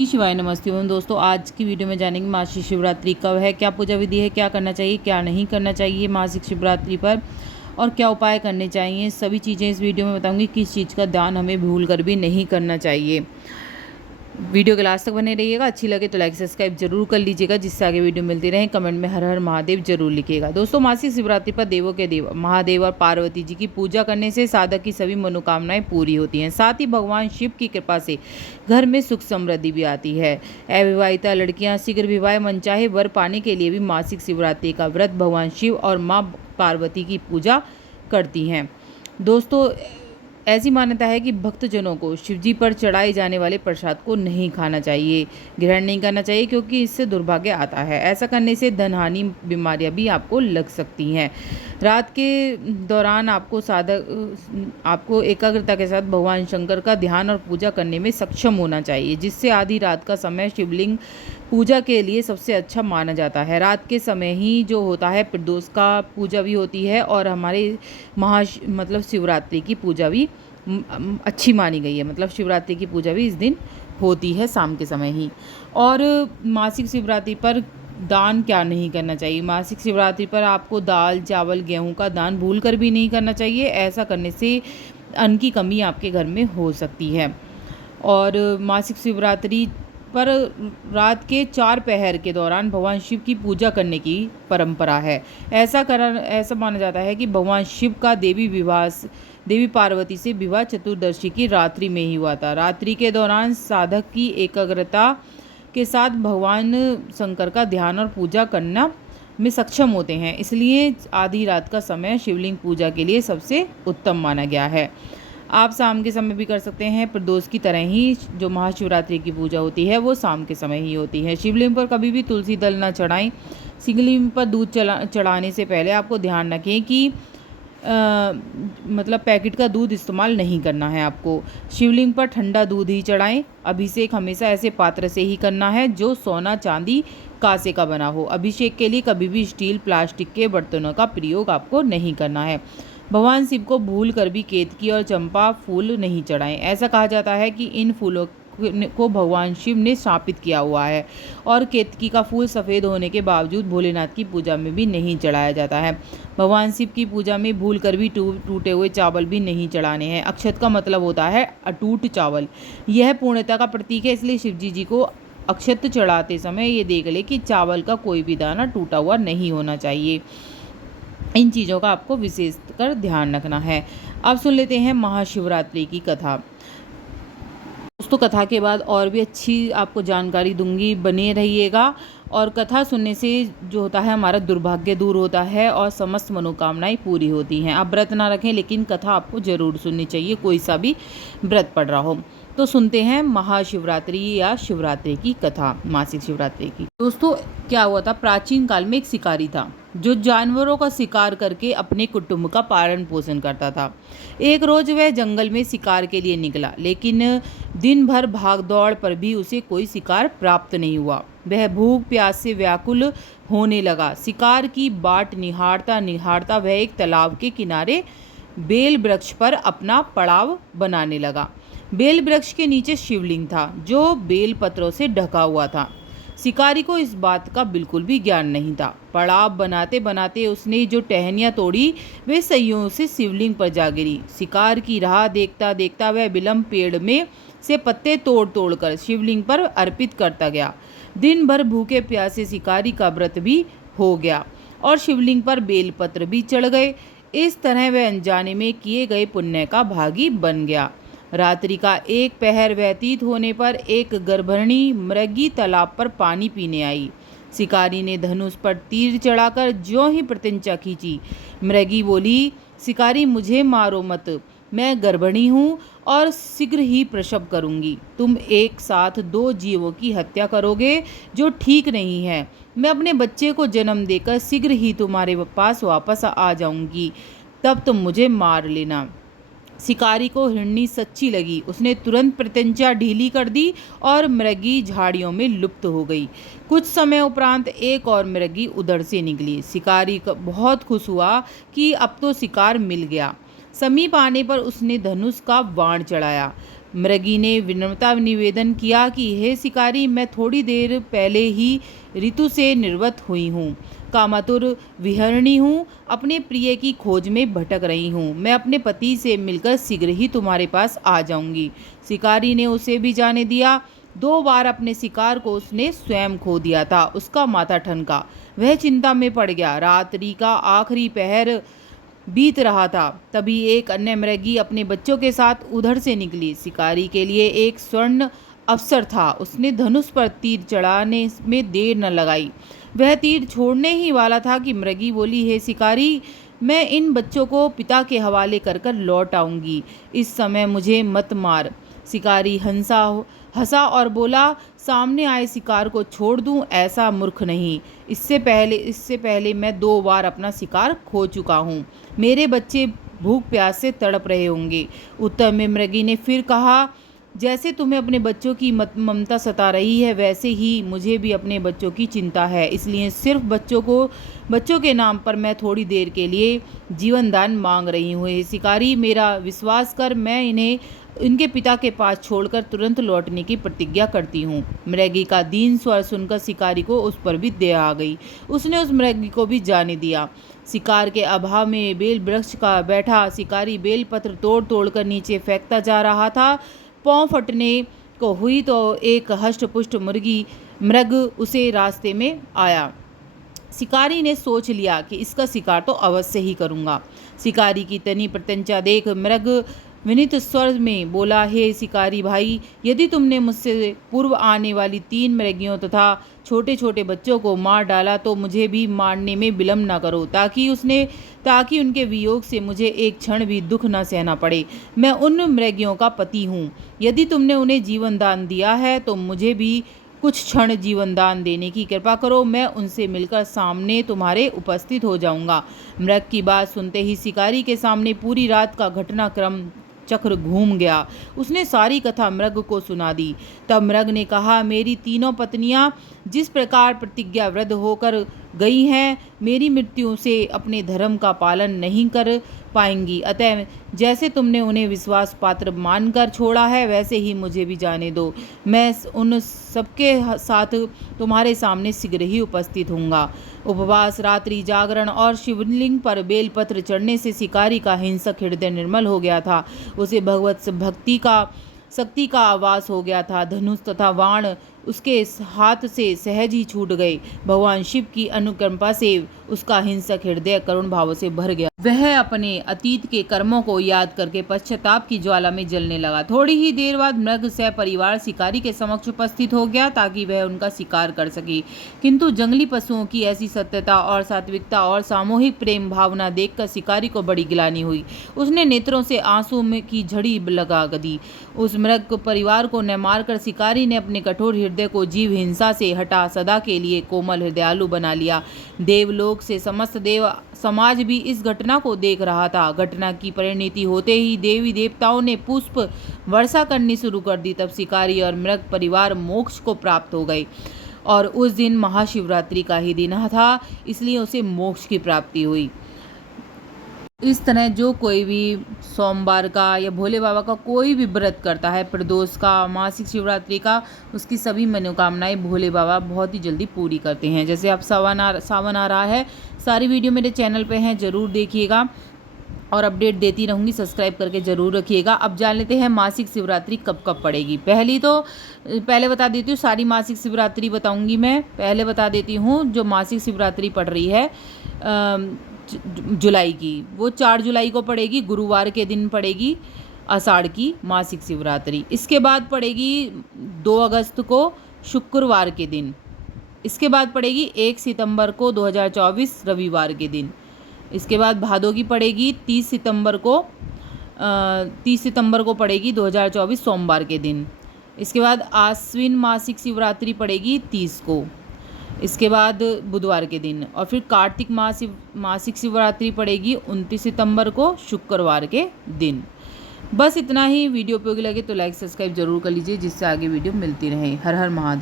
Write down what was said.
शिवाय नमस्ते एवं दोस्तों, आज की वीडियो में जानेंगे मासिक शिवरात्रि कब है, क्या पूजा विधि है, क्या करना चाहिए क्या नहीं करना चाहिए मासिक शिवरात्रि पर और क्या उपाय करने चाहिए। सभी चीज़ें इस वीडियो में बताऊंगी। किस चीज़ का ध्यान हमें भूल कर भी नहीं करना चाहिए। वीडियो के लास्ट तक बने रहिएगा। अच्छी लगे तो लाइक सब्सक्राइब जरूर कर लीजिएगा, जिससे आगे वीडियो मिलती रहे। कमेंट में हर हर महादेव जरूर लिखिएगा। दोस्तों, मासिक शिवरात्रि पर देवों के देव महादेव और पार्वती जी की पूजा करने से साधक की सभी मनोकामनाएं पूरी होती हैं। साथ ही भगवान शिव की कृपा से घर में सुख समृद्धि भी आती है। अविवाहिता लड़कियां शीघ्र विवाह मनचाहे वर पाने के लिए भी मासिक शिवरात्रि का व्रत भगवान शिव और माँ पार्वती की पूजा करती हैं। दोस्तों, ऐसी मान्यता है कि भक्तजनों को शिवजी पर चढ़ाए जाने वाले प्रसाद को नहीं खाना चाहिए, ग्रहण नहीं करना चाहिए, क्योंकि इससे दुर्भाग्य आता है। ऐसा करने से धनहानि बीमारियां भी आपको लग सकती हैं। रात के दौरान आपको एकाग्रता के साथ भगवान शंकर का ध्यान और पूजा करने में सक्षम होना चाहिए, जिससे आधी रात का समय शिवलिंग पूजा के लिए सबसे अच्छा माना जाता है। रात के समय ही जो होता है प्रदोष का पूजा भी होती है और हमारे शिवरात्रि की पूजा भी अच्छी मानी गई है। मतलब शिवरात्रि की पूजा भी इस दिन होती है शाम के समय ही। और मासिक शिवरात्रि पर दान क्या नहीं करना चाहिए। मासिक शिवरात्रि पर आपको दाल चावल गेहूं का दान भूल कर भी नहीं करना चाहिए। ऐसा करने से अन्न की कमी आपके घर में हो सकती है। और मासिक शिवरात्रि पर रात के 4 पहर के दौरान भगवान शिव की पूजा करने की परंपरा है। ऐसा माना जाता है कि भगवान शिव का देवी पार्वती से विवाह चतुर्दशी की रात्रि में ही हुआ था। रात्रि के दौरान साधक की एकाग्रता के साथ भगवान शंकर का ध्यान और पूजा करना में सक्षम होते हैं। इसलिए आधी रात का समय शिवलिंग पूजा के लिए सबसे उत्तम माना गया है। आप शाम के समय भी कर सकते हैं। प्रदोष की तरह ही जो महाशिवरात्रि की पूजा होती है वो शाम के समय ही होती है। शिवलिंग पर कभी भी तुलसी दल न चढ़ाएं। शिवलिंग पर दूध चढ़ाने से पहले आपको ध्यान रखें कि पैकेट का दूध इस्तेमाल नहीं करना है। आपको शिवलिंग पर ठंडा दूध ही चढ़ाएं। अभिषेक हमेशा ऐसे पात्र से ही करना है जो सोना चांदी कांसे का बना हो। अभिषेक के लिए कभी भी स्टील प्लास्टिक के बर्तनों का प्रयोग आपको नहीं करना है। भगवान शिव को भूल कर भी केतकी और चंपा फूल नहीं चढ़ाएं। ऐसा कहा जाता है कि इन फूलों को भगवान शिव ने स्थापित किया हुआ है और केतकी का फूल सफ़ेद होने के बावजूद भोलेनाथ की पूजा में भी नहीं चढ़ाया जाता है। भगवान शिव की पूजा में भूल कर भी टूटे हुए चावल भी नहीं चढ़ाने हैं। अक्षत का मतलब होता है अटूट चावल। यह पूर्णता का प्रतीक है, इसलिए शिवजी जी को अक्षत चढ़ाते समय ये देख ले कि चावल का कोई भी दाना टूटा हुआ नहीं होना चाहिए। इन चीज़ों का आपको विशेषकर ध्यान रखना है। अब सुन लेते हैं महाशिवरात्रि की कथा। दोस्तों, कथा के बाद और भी अच्छी आपको जानकारी दूंगी, बने रहिएगा। और कथा सुनने से जो होता है हमारा दुर्भाग्य दूर होता है और समस्त मनोकामनाएं पूरी होती हैं। आप व्रत ना रखें, लेकिन कथा आपको जरूर सुननी चाहिए, कोई सा भी व्रत पड़ रहा हो। तो सुनते हैं महाशिवरात्रि या शिवरात्रि की कथा, मासिक शिवरात्रि की। दोस्तों, क्या हुआ था, प्राचीन काल में एक शिकारी था जो जानवरों का शिकार करके अपने कुटुंब का पालन पोषण करता था। एक रोज वह जंगल में शिकार के लिए निकला, लेकिन दिन भर भाग दौड़ पर भी उसे कोई शिकार प्राप्त नहीं हुआ। वह भूख प्यास से व्याकुल होने लगा। शिकार की बाट निहारता निहारता वह एक तालाब के किनारे बेल वृक्ष पर अपना पड़ाव बनाने लगा। बेल वृक्ष के नीचे शिवलिंग था जो बेल पत्रों से ढका हुआ था। शिकारी को इस बात का बिल्कुल भी ज्ञान नहीं था। पड़ाव बनाते बनाते उसने जो टहनियाँ तोड़ी वे सइयों से शिवलिंग पर जा गिरी। शिकार की राह देखता देखता वह बिलम पेड़ में से पत्ते तोड़ तोड़ कर शिवलिंग पर अर्पित करता गया। दिन भर भूखे प्यासे शिकारी का व्रत भी हो गया और शिवलिंग पर बेलपत्र भी चढ़ गए। इस तरह वह अनजाने में किए गए पुण्य का भागी बन गया। रात्रि का एक पहर व्यतीत होने पर एक गर्भणी मृगी तालाब पर पानी पीने आई। शिकारी ने धनुष पर तीर चढ़ाकर ज्यों ही प्रतिज्ञा खींची। मृगी बोली, शिकारी मुझे मारो मत, मैं गर्भणी हूँ और शीघ्र ही प्रसव करूँगी। तुम एक साथ 2 जीवों की हत्या करोगे जो ठीक नहीं है। मैं अपने बच्चे को जन्म देकर शीघ्र ही तुम्हारे पास वापस आ जाऊँगी, तब तुम मुझे मार लेना। शिकारी को हिरनी सच्ची लगी। उसने तुरंत प्रतिज्ञा ढीली कर दी और मृगी झाड़ियों में लुप्त हो गई। कुछ समय उपरांत एक और मृगी उधर से निकली। शिकारी बहुत खुश हुआ कि अब तो शिकार मिल गया। समीप आने पर उसने धनुष का बाण चढ़ाया। मृगी ने विनम्रता निवेदन किया कि हे शिकारी, मैं थोड़ी देर पहले ही ऋतु से निर्वत हुई हूँ, कामातुर विहरणी हूँ, अपने प्रिय की खोज में भटक रही हूँ। मैं अपने पति से मिलकर शीघ्र ही तुम्हारे पास आ जाऊंगी। शिकारी ने उसे भी जाने दिया। 2 बार अपने शिकार को उसने स्वयं खो दिया था। उसका माथा ठनका, वह चिंता में पड़ गया। रात्रि का आखिरी पहर बीत रहा था। तभी एक अन्य मृगी अपने बच्चों के साथ उधर से निकली। शिकारी के लिए एक स्वर्ण अवसर था। उसने धनुष पर तीर चढ़ाने में देर न लगाई। वह तीर छोड़ने ही वाला था कि मृगी बोली, हे शिकारी, मैं इन बच्चों को पिता के हवाले कर कर लौट आऊंगी, इस समय मुझे मत मार। शिकारी हंसा और बोला, सामने आए शिकार को छोड़ दूं, ऐसा मूर्ख नहीं। इससे पहले मैं 2 बार अपना शिकार खो चुका हूँ। मेरे बच्चे भूख प्यास से तड़प रहे होंगे। उत्तर में मृगी ने फिर कहा, जैसे तुम्हें अपने बच्चों की ममता सता रही है, वैसे ही मुझे भी अपने बच्चों की चिंता है। इसलिए सिर्फ बच्चों के नाम पर मैं थोड़ी देर के लिए जीवन दान मांग रही हूँ। हे शिकारी, मेरा विश्वास कर, मैं इन्हें इनके पिता के पास छोड़कर तुरंत लौटने की प्रतिज्ञा करती हूँ। मृगी का दीन स्वर सुनकर शिकारी को उस पर भी दया आ गई। उसने उस मृगी को भी जाने दिया। शिकार के अभाव में बेल वृक्ष का बैठा शिकारी बेल पत्र तोड़ तोड़ कर नीचे फेंकता जा रहा था। पाँव फटने को हुई तो एक हष्ट-पुष्ट मृग उसे रास्ते में आया। शिकारी ने सोच लिया कि इसका शिकार तो अवश्य ही करूंगा। शिकारी की तनी प्रत्यंचा देख मृग विनीत स्वर में बोला, हे शिकारी भाई, यदि तुमने मुझसे पूर्व आने वाली 3 मृगियों तथा छोटे छोटे बच्चों को मार डाला तो मुझे भी मारने में विलम्ब न करो, ताकि उनके वियोग से मुझे एक क्षण भी दुख न सहना पड़े। मैं उन मृगियों का पति हूँ। यदि तुमने उन्हें जीवन दान दिया है तो मुझे भी कुछ क्षण जीवन दान देने की कृपा करो। मैं उनसे मिलकर सामने तुम्हारे उपस्थित हो जाऊंगा। मृग की बात सुनते ही शिकारी के सामने पूरी रात का घटनाक्रम चक्र घूम गया। उसने सारी कथा मृग को सुना दी। तब मृग ने कहा, मेरी 3 पत्नियां जिस प्रकार प्रतिज्ञाबद्ध होकर गई हैं, मेरी मृत्यु से अपने धर्म का पालन नहीं कर पाएंगी। अतः जैसे तुमने उन्हें विश्वास पात्र मानकर छोड़ा है, वैसे ही मुझे भी जाने दो। मैं उन सबके साथ तुम्हारे सामने शीघ्र ही उपस्थित होऊंगा। उपवास, रात्रि जागरण और शिवलिंग पर बेलपत्र चढ़ने से शिकारी का हिंसक हृदय निर्मल हो गया था। उसे भगवत शक्ति का आभास हो गया था। धनुष तथा बाण उसके हाथ से सहज ही छूट गए। भगवान शिव की अनुकंपा से उसका हिंसक हृदय करुण भाव से भर गया। वह अपने अतीत के कर्मों को याद करके पश्चाताप की ज्वाला में जलने लगा। थोड़ी ही देर बाद मृग सपरिवार शिकारी के समक्ष उपस्थित हो गया ताकि वह उनका शिकार कर सके। किंतु जंगली पशुओं की ऐसी सत्यता और सात्विकता और सामूहिक प्रेम भावना देखकर शिकारी को बड़ी गिलानी हुई। उसने नेत्रों से आंसू की झड़ी लगा दी। उस मृग परिवार को न मारकर शिकारी ने अपने कठोर हृदय को जीव हिंसा से हटा सदा के लिए कोमल हृदयालु बना लिया। देवलोक से समस्त देव समाज भी इस घटना को देख रहा था। घटना की परिणति होते ही देवी देवताओं ने पुष्प वर्षा करनी शुरू कर दी। तब शिकारी और मृग परिवार मोक्ष को प्राप्त हो गए और उस दिन महाशिवरात्रि का ही दिन था, इसलिए उसे मोक्ष की प्राप्ति हुई। इस तरह जो कोई भी सोमवार का या भोले बाबा का कोई भी व्रत करता है, प्रदोष का, मासिक शिवरात्रि का, उसकी सभी मनोकामनाएं भोले बाबा बहुत ही जल्दी पूरी करते हैं। जैसे अब सावन आ रहा है, सारी वीडियो मेरे चैनल पे हैं, ज़रूर देखिएगा और अपडेट देती रहूँगी। सब्सक्राइब करके ज़रूर रखिएगा। अब जान लेते हैं मासिक शिवरात्रि कब कब पड़ेगी। पहले बता देती हूँ, सारी मासिक शिवरात्रि बताऊँगी मैं। पहले बता देती हूँ जो मासिक शिवरात्रि पड़ रही है जुलाई की, वो 4 जुलाई को पड़ेगी, गुरुवार के दिन पड़ेगी आषाढ़ की मासिक शिवरात्रि। इसके बाद पड़ेगी 2 अगस्त को शुक्रवार के दिन। इसके बाद पड़ेगी 1 सितंबर को 2024 रविवार के दिन। इसके बाद भादों की पड़ेगी 30 सितंबर को पड़ेगी 2024 सोमवार के दिन। इसके बाद आश्विन मासिक शिवरात्रि पड़ेगी 30 को, इसके बाद बुधवार के दिन। और फिर कार्तिक मासिक शिवरात्रि पड़ेगी 29 सितंबर को शुक्रवार के दिन। बस इतना ही। वीडियो उपयोगी लगे तो लाइक सब्सक्राइब जरूर कर लीजिए, जिससे आगे वीडियो मिलती रहे। हर हर महादेव।